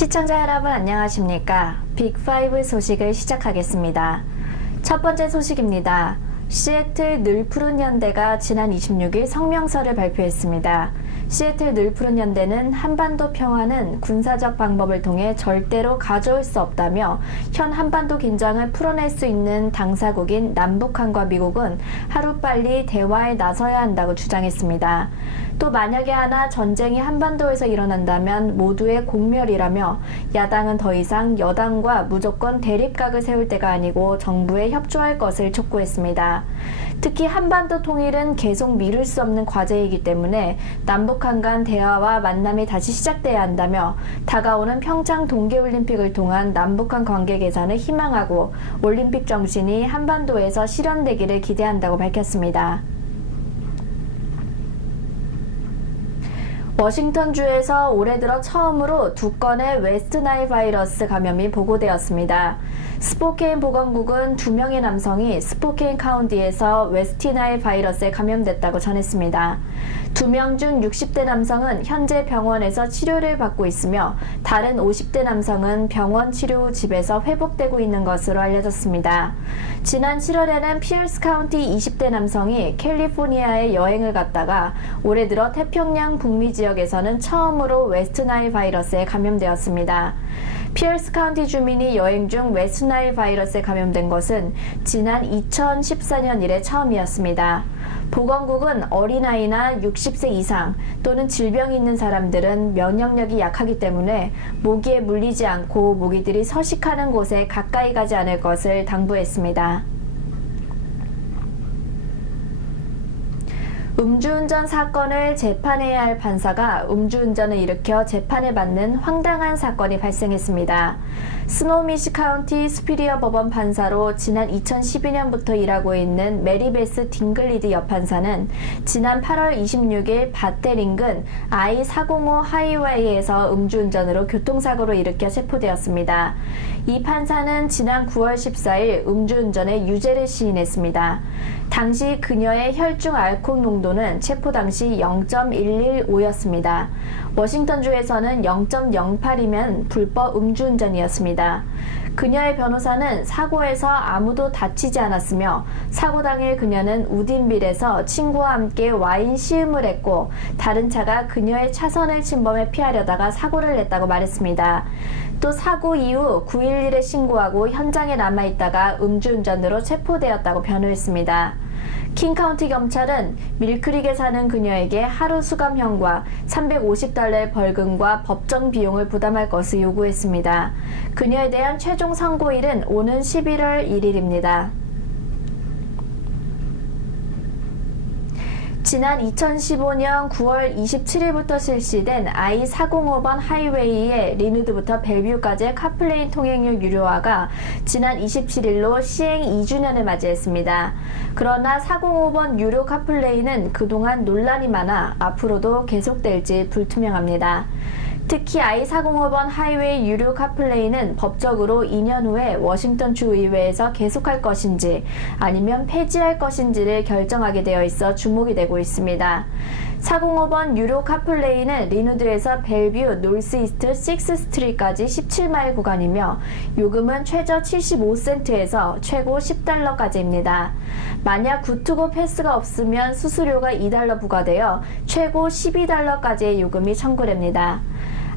시청자 여러분 안녕하십니까? 빅5 소식을 시작하겠습니다. 첫 번째 소식입니다. 시애틀 늘 푸른 연대가 지난 26일 성명서를 발표했습니다. 시애틀 늘 푸른 연대는 한반도 평화는 군사적 방법을 통해 절대로 가져올 수 없다며 현 한반도 긴장을 풀어낼 수 있는 당사국인 남북한과 미국은 하루빨리 대화에 나서야 한다고 주장했습니다. 또 만약에 하나 전쟁이 한반도에서 일어난다면 모두의 공멸이라며 야당은 더 이상 여당과 무조건 대립각을 세울 때가 아니고 정부에 협조할 것을 촉구했습니다. 특히 한반도 통일은 계속 미룰 수 없는 과제이기 때문에 남북한 간 대화와 만남이 다시 시작돼야 한다며 다가오는 평창 동계올림픽을 통한 남북한 관계 개선을 희망하고 올림픽 정신이 한반도에서 실현되기를 기대한다고 밝혔습니다. 워싱턴주에서 올해 들어 처음으로 2건의 웨스트나일 바이러스 감염이 보고되었습니다. 스포케인 보건국은 2명의 남성이 스포케인 카운티에서 웨스트나일 바이러스에 감염됐다고 전했습니다. 2명 중 60대 남성은 현재 병원에서 치료를 받고 있으며 다른 50대 남성은 병원 치료 후 집에서 회복되고 있는 것으로 알려졌습니다. 지난 7월에는 피어스 카운티 20대 남성이 캘리포니아에 여행을 갔다가 올해 들어 태평양 북미 지역에서는 처음으로 웨스트나일 바이러스에 감염되었습니다. 피어스 카운티 주민이 여행 중 웨스트나일 바이러스에 감염된 것은 지난 2014년 이래 처음이었습니다. 보건국은 어린아이나 60세 이상 또는 질병이 있는 사람들은 면역력이 약하기 때문에 모기에 물리지 않고 모기들이 서식하는 곳에 가까이 가지 않을 것을 당부했습니다. 음주운전 사건을 재판해야 할 판사가 음주운전을 일으켜 재판을 받는 황당한 사건이 발생했습니다. 스노우미시 카운티 스피리어 법원 판사로 지난 2012년부터 일하고 있는 메리베스 딩글리드 여판사는 지난 8월 26일 밧델 인근 I-405 하이웨이에서 음주운전으로 교통사고를 일으켜 체포되었습니다. 이 판사는 지난 9월 14일 음주운전에 유죄를 시인했습니다. 당시 그녀의 혈중 알코올 농도는 체포 당시 0.115였습니다. 워싱턴주에서는 0.08이면 불법 음주운전이었습니다. 그녀의 변호사는 사고에서 아무도 다치지 않았으며 사고 당일 그녀는 우딘빌에서 친구와 함께 와인 시음을 했고 다른 차가 그녀의 차선을 침범해 피하려다가 사고를 냈다고 말했습니다. 또 사고 이후 911에 신고하고 현장에 남아있다가 음주운전으로 체포되었다고 변호했습니다. 킹카운티 경찰은 밀크릭에 사는 그녀에게 하루 수감형과 $350의 벌금과 법정 비용을 부담할 것을 요구했습니다. 그녀에 대한 최종 선고일은 오는 11월 1일입니다. 지난 2015년 9월 27일부터 실시된 I-405번 하이웨이의 리누드부터 벨뷰까지의 카플레인 통행료 유료화가 지난 27일로 시행 2주년을 맞이했습니다. 그러나 405번 유료 카플레인은 그동안 논란이 많아 앞으로도 계속될지 불투명합니다. 특히 I-405번 하이웨이 유료 카플레이는 법적으로 2년 후에 워싱턴 주의회에서 계속할 것인지 아니면 폐지할 것인지를 결정하게 되어 있어 주목이 되고 있습니다. 405번 유료 카플레이는 리누드에서 벨뷰 노스이스트 6스트리트까지 17마일 구간이며 요금은 최저 75센트에서 최고 $10까지입니다. 만약 굿투고 패스가 없으면 수수료가 $2 부과되어 최고 $12까지의 요금이 청구됩니다.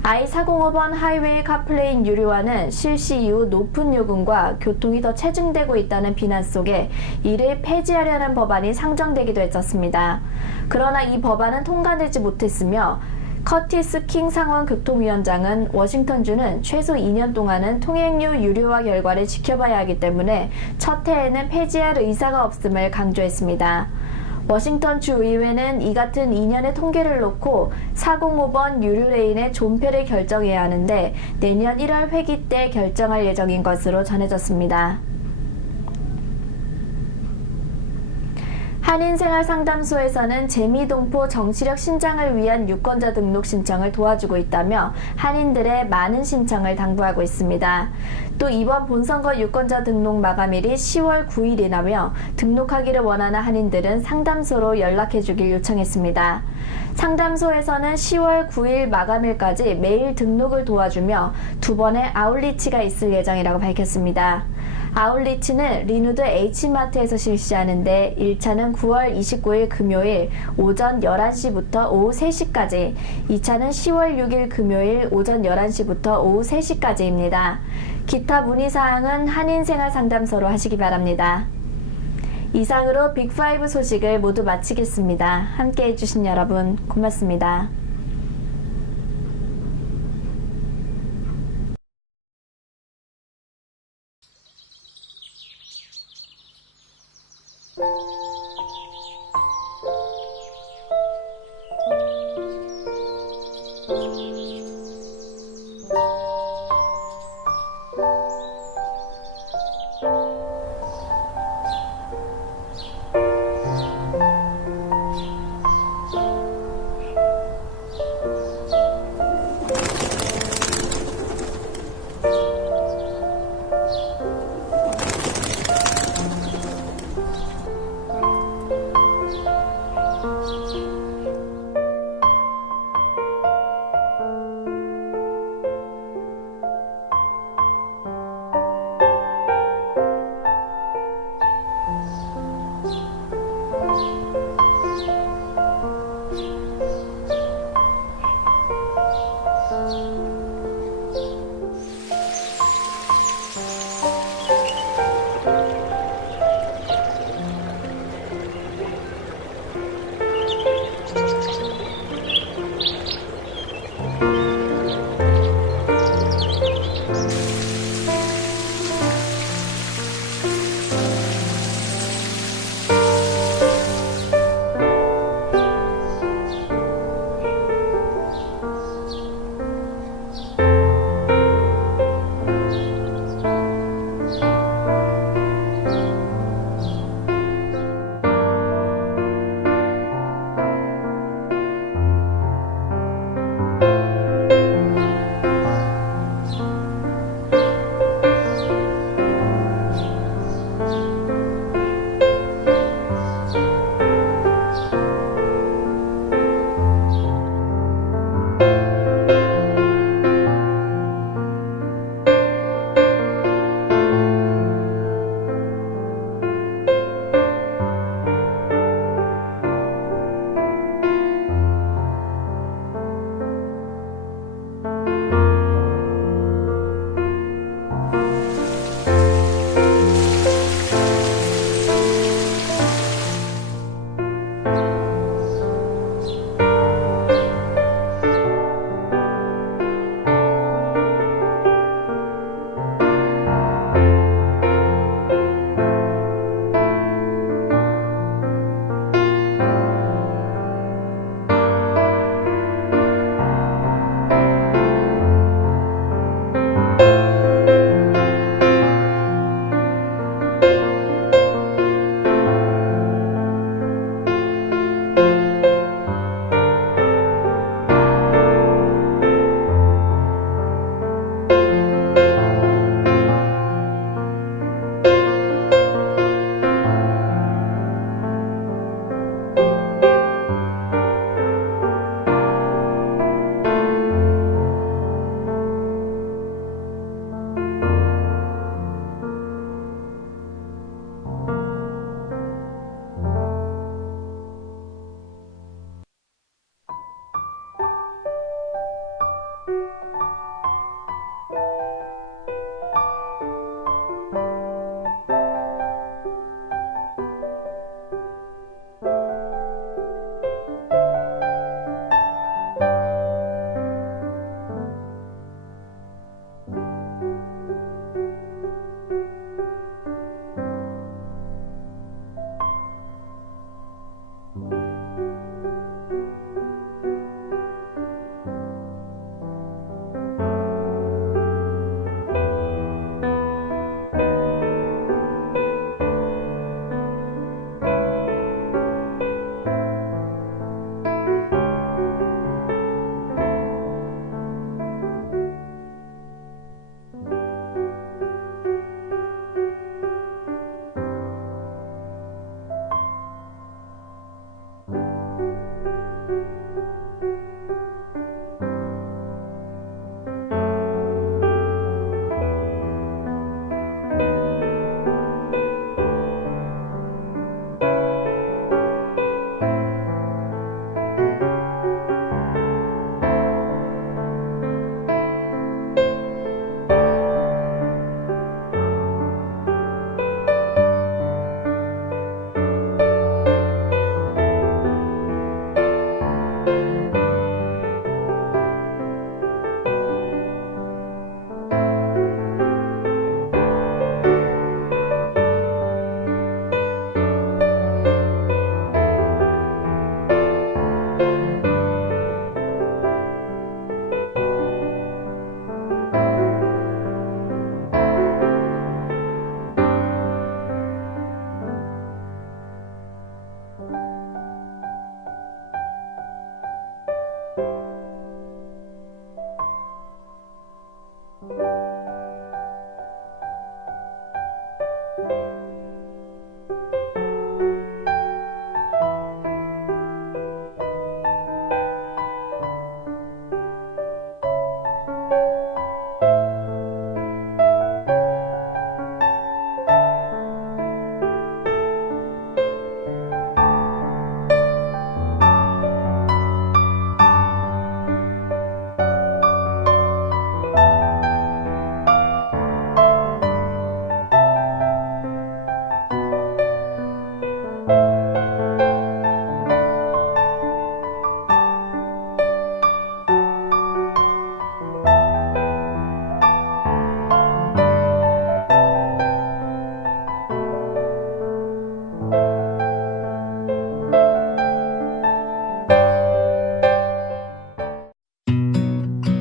I-405번 하이웨이 카플레인 유료화는 실시 이후 높은 요금과 교통이 더 체증되고 있다는 비난 속에 이를 폐지하려는 법안이 상정되기도 했었습니다. 그러나 이 법안은 통과되지 못했으며 커티스 킹 상원 교통위원장은 워싱턴주는 최소 2년 동안은 통행료 유료화 결과를 지켜봐야 하기 때문에 첫 해에는 폐지할 의사가 없음을 강조했습니다. 워싱턴 주의회는 이 같은 2년의 통계를 놓고 405번 유료 레인의 존폐를 결정해야 하는데 내년 1월 회기 때 결정할 예정인 것으로 전해졌습니다. 한인생활상담소에서는 재미동포 정치력 신장을 위한 유권자 등록 신청을 도와주고 있다며 한인들의 많은 신청을 당부하고 있습니다. 또 이번 본선거 유권자 등록 마감일이 10월 9일이라며 등록하기를 원하는 한인들은 상담소로 연락해주길 요청했습니다. 상담소에서는 10월 9일 마감일까지 매일 등록을 도와주며 2번의 아웃리치가 있을 예정이라고 밝혔습니다. 아웃리치는 리누드 H마트에서 실시하는데 1차는 9월 29일 금요일 오전 11시부터 오후 3시까지, 2차는 10월 6일 금요일 오전 11시부터 오후 3시까지입니다. 기타 문의사항은 한인생활상담소로 하시기 바랍니다. 이상으로 빅5 소식을 모두 마치겠습니다. 함께 해주신 여러분 고맙습니다.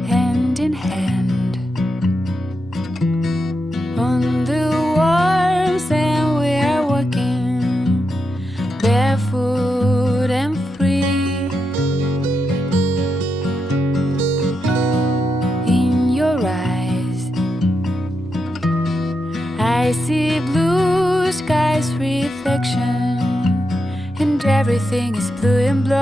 Hand in hand on the warm sand, we are walking barefoot and free. In your eyes, I see blue skies reflection, and everything is blue and blue.